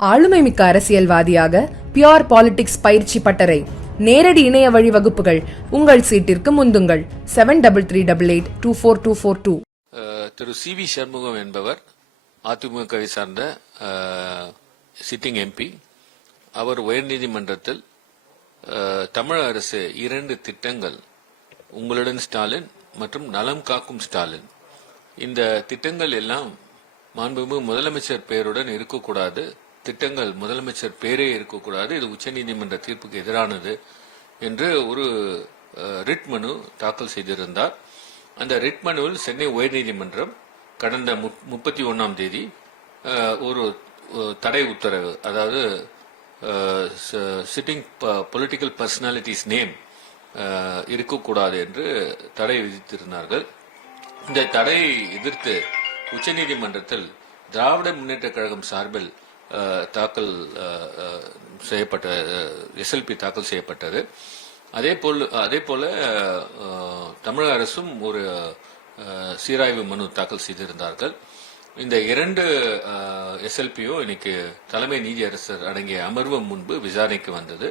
ஆளுமைமிக்க அரசியல்வாதியாக pure politics பயிற்சி பட்டறை நேரடி இணைய வழி வகுப்புகள் உங்கள் சீட்டிற்கு முந்துங்கள் 7338824242. திரு சி வி சண்முகம் என்பவர் அதிமுகவை சார்ந்த சிட்டிங் எம்பி. அவர் உயர்நீதிமன்றத்தில் தமிழக அரசு 2 திட்டங்கள், உங்களுடன் ஸ்டாலின் மற்றும் நலம் காக்கும் ஸ்டாலின், இந்த திட்டங்கள் எல்லாம் மாண்புமிகு முதலமைச்சர் பெயருடன் இருக்கக்கூடாது, திட்டங்கள் முதலமைச்சர் பேரே இருக்கக்கூடாது, இது உச்சநீதிமன்ற தீர்ப்புக்கு எதிரானது என்று ஒரு ரிட் மனு தாக்கல் செய்திருந்தார். அந்த ரிட் மனுவில் சென்னை உயர்நீதிமன்றம் கடந்த 31ஆம் தேதி ஒரு தடை உத்தரவு, அதாவது சிட்டிங் பொலிட்டிக்கல் பர்சனாலிட்டிஸ் நேம் இருக்கக்கூடாது என்று தடை விதித்திருந்தார்கள். இந்த தடையை எதிர்த்து உச்சநீதிமன்றத்தில் திராவிட முன்னேற்ற கழகம் சார்பில் தாக்கல் செய்யப்பட்ட எஸ்எல்பி தாக்கல் செய்யப்பட்டது. அதே போல தமிழக அரசும் ஒரு சீராய்வு மனு தாக்கல் செய்திருந்தார்கள். இந்த 2 எஸ்எல்பியும் இன்னைக்கு தலைமை நீதியரசர் அடங்கிய அமர்வு முன்பு விசாரணைக்கு வந்தது.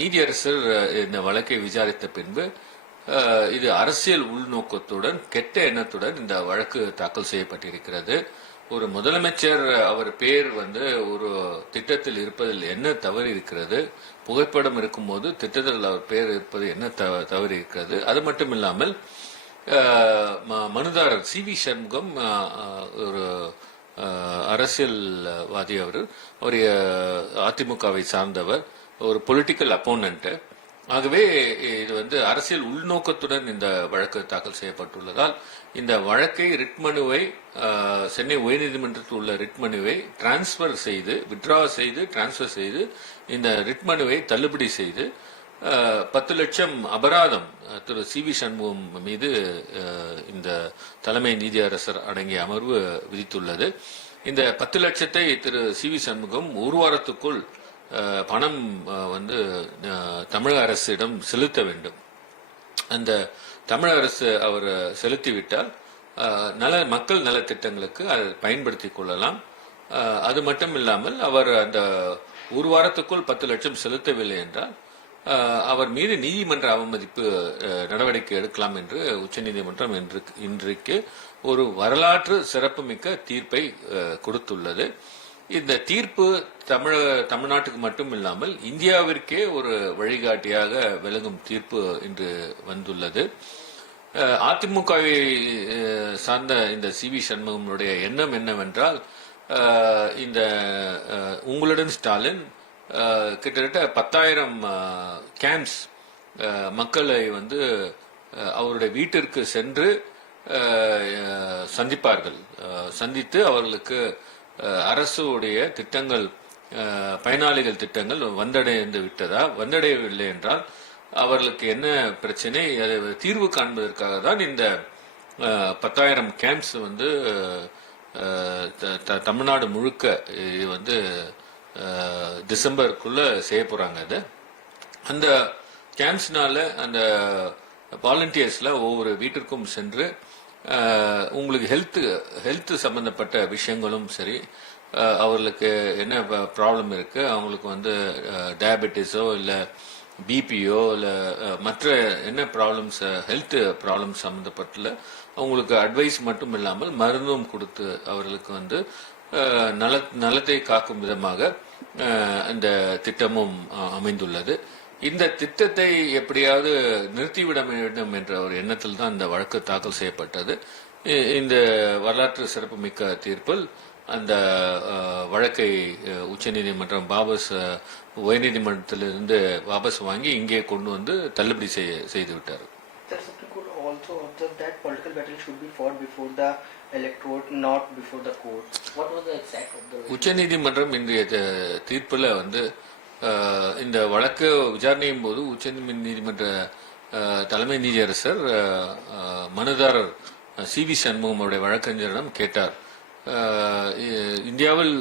நீதியரசர் இந்த வழக்கை விசாரித்த பின்பு இது அரசியல் உள்நோக்கத்துடன், கெட்ட எண்ணத்துடன் இந்த வழக்கு தாக்கல் செய்யப்பட்டிருக்கிறது. ஒரு முதலமைச்சர் அவர் பேர் ஒரு திட்டத்தில் இருப்பதில் என்ன தவறு இருக்கிறது? புகைப்படம் இருக்கும்போது திட்டத்தில் அவர் பேர் இருப்பது என்ன தவறு இருக்கிறது? அது மட்டும் இல்லாமல் மனுதாரர் சி வி சண்முகம் ஒரு அரசியல்வாதி, அவர் அதிமுகவை சார்ந்தவர், ஒரு பொலிட்டிக்கல் அப்போனன்ட். ஆகவே இது அரசியல் உள்நோக்கத்துடன் இந்த வழக்கு தாக்கல் செய்யப்பட்டுள்ளதால் இந்த வழக்கை ரிட் மனுவை சென்னை உயர்நீதிமன்றத்தில் உள்ள ரிட் மனுவை வித்ரா செய்து டிரான்ஸ்பர் செய்து இந்த ரிட் மனுவை தள்ளுபடி செய்து 10 லட்சம் அபராதம் திரு சி வி சண்முகம் மீது இந்த தலைமை நீதியரசர் அடங்கிய அமர்வு விதித்துள்ளது. இந்த 10 லட்சத்தை திரு சி வி சண்முகம் ஒரு வாரத்துக்குள் பணம் தமிழக அரசிடம் செலுத்த வேண்டும். அந்த தமிழக அரசு அவர் செலுத்திவிட்டால் மக்கள் நலத்திட்டங்களுக்கு அதை பயன்படுத்திக் கொள்ளலாம். அது மட்டும் இல்லாமல் அவர் அந்த ஒரு வாரத்துக்குள் 10 லட்சம் செலுத்தவில்லை என்றால் அவர் மீது நீதிமன்ற அவமதிப்பு நடவடிக்கை எடுக்கலாம் என்று உச்சநீதிமன்றம் இன்றைக்கு ஒரு வரலாற்று சிறப்புமிக்க தீர்ப்பை கொடுத்துள்ளது. இந்த தீர்ப்பு தமிழ்நாட்டுக்கு மட்டும் இல்லாமல் இந்தியாவிற்கே ஒரு வழிகாட்டியாக விளங்கும் தீர்ப்பு இன்று வந்துள்ளது. அதிமுகவை சார்ந்த இந்த சி வி சண்முகனுடைய எண்ணம் என்னவென்றால், இந்த உங்களுடன் ஸ்டாலின் கிட்டத்தட்ட 10,000 கேம்ப்ஸ் மக்களை அவருடைய வீட்டிற்கு சென்று சந்தித்து அவர்களுக்கு அரசுடைய திட்டங்கள், பயனாளிகள் திட்டங்கள் வந்தடையவில்லை என்றால் அவர்களுக்கு என்ன பிரச்சனை, அதை தீர்வு காண்பதற்காக தான் இந்த 10,000 கேம்ப்ஸ் தமிழ்நாடு முழுக்க டிசம்பருக்குள்ள செய்ய போறாங்க. அந்த கேம்ப்ஸ்னால அந்த வாலண்டியர்ஸ்ல ஒவ்வொரு வீட்டிற்கும் சென்று உங்களுக்கு ஹெல்த் சம்பந்தப்பட்ட விஷயங்களும் சரி, அவர்களுக்கு என்ன ப்ராப்ளம் இருக்கு, அவங்களுக்கு டயபெட்டிஸோ இல்லை பிபியோ இல்லை மற்ற என்ன ப்ராப்ளம்ஸ், ஹெல்த் ப்ராப்ளம்ஸ் சம்பந்தப்பட்ட அவங்களுக்கு அட்வைஸ் மட்டும் இல்லாமல் மருந்தும் கொடுத்து அவர்களுக்கு நலத்தை காக்கும் விதமாக இந்த திட்டமும் அமைந்துள்ளது. இந்த திட்டத்தை எப்படியாவது நிறுத்திவிட வேண்டும் என்ற ஒரு எண்ணத்தில் தான் இந்த வழக்கு தாக்கல் செய்யப்பட்டது. இந்த வரலாற்று சிறப்புமிக்க தீர்ப்பில் அந்த வழக்கை உச்சநீதிமன்றம் உயர்நீதிமன்றத்திலிருந்து வாபஸ் வாங்கி இங்கே கொண்டு தள்ளுபடி செய்து விட்டார். உச்சநீதிமன்றம் இன்றைய தீர்ப்பில் இந்த வழக்கு விசாரணையும் போது உச்சநீதிமன்ற தலைமை நீதியரசர் மனுதாரர் சி வி சண்முகம் அவருடைய வழக்கறிஞரிடம் கேட்டார், இந்தியாவில்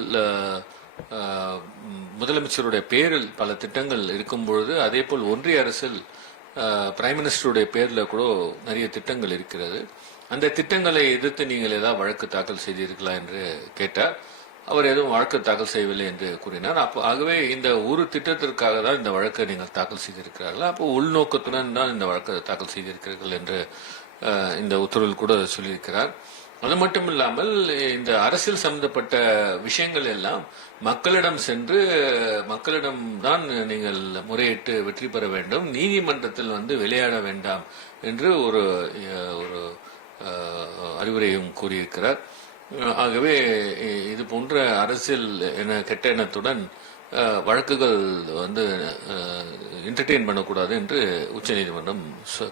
முதலமைச்சருடைய பேரில் பல திட்டங்கள் இருக்கும் பொழுது அதே போல் ஒன்றிய அரசில் பிரைம் மினிஸ்டருடைய பேரில் கூட நிறைய திட்டங்கள் இருக்கிறது, அந்த திட்டங்களை எதிர்த்து நீங்கள் ஏதாவது வழக்கு தாக்கல் செய்தீர்களா என்று கேட்டார். அவர் எதுவும் வழக்கு தாக்கல் செய்யவில்லை என்று கூறினார். ஆகவே இந்த ஒரு திட்டத்திற்காக தான் இந்த வழக்கை நீங்கள் தாக்கல் செய்திருக்கிறார்கள், அப்போ உள்நோக்கத்துடன் தான் இந்த வழக்கை தாக்கல் செய்திருக்கிறீர்கள் என்று இந்த உத்தரவில் கூட சொல்லியிருக்கிறார். அது மட்டும் இல்லாமல் இந்த அரசியல் சம்பந்தப்பட்ட விஷயங்கள் எல்லாம் மக்களிடம் சென்று மக்களிடம் தான் நீங்கள் முறையிட்டு வெற்றி பெற வேண்டும், நீதிமன்றத்தில் விளையாட வேண்டாம் என்று ஒரு அறிவுரையும் கூறியிருக்கிறார். ஆகவே இது போன்ற அரசியல் கெட்ட எண்ணத்துடன் வழக்குகள் என்டர்டெயின் பண்ணக்கூடாது என்று உச்சநீதிமன்றம்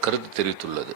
கருத்து தெரிவித்துள்ளது.